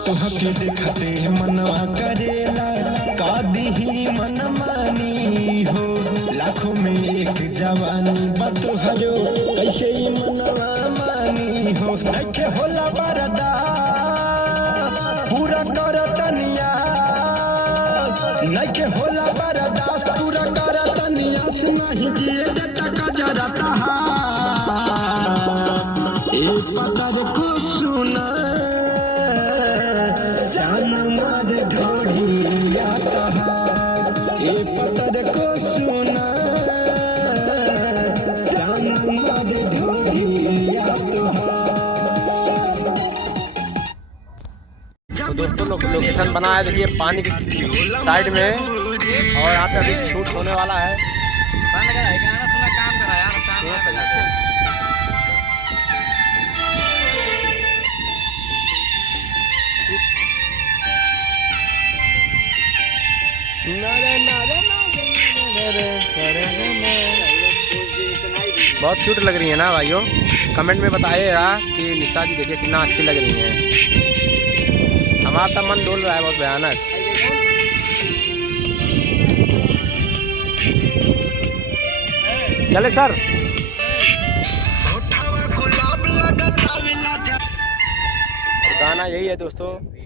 तुहके देखते मनवा करेला का दिही मन मानी हो। लाखों में एक जवानी बतुहरो कैसे ही मनवा मानी हो। नइखे होला बरदा पूरा कर तनिया, नइखे होला बरदास पूरा कर तनिया। नहीं जिए देता कजरा तहा ए पतर को सुना जान मार ढोलिया कहा। ए पतर को सुना जान मार ढोलिया तहा। तो दोस्तों लोकेशन बना है, देखिए पानी की साइड में, और यहाँ पे अभी शूट होने वाला है। काम करा यार, बहुत क्यूट लग रही है ना भाइयों। कमेंट में बताइएगा कि निशा जी देखिए कितना अच्छी लग रही है। हमारा तो मन डोल रहा है बहुत भयानक। चले सर। गाना यही है दोस्तों।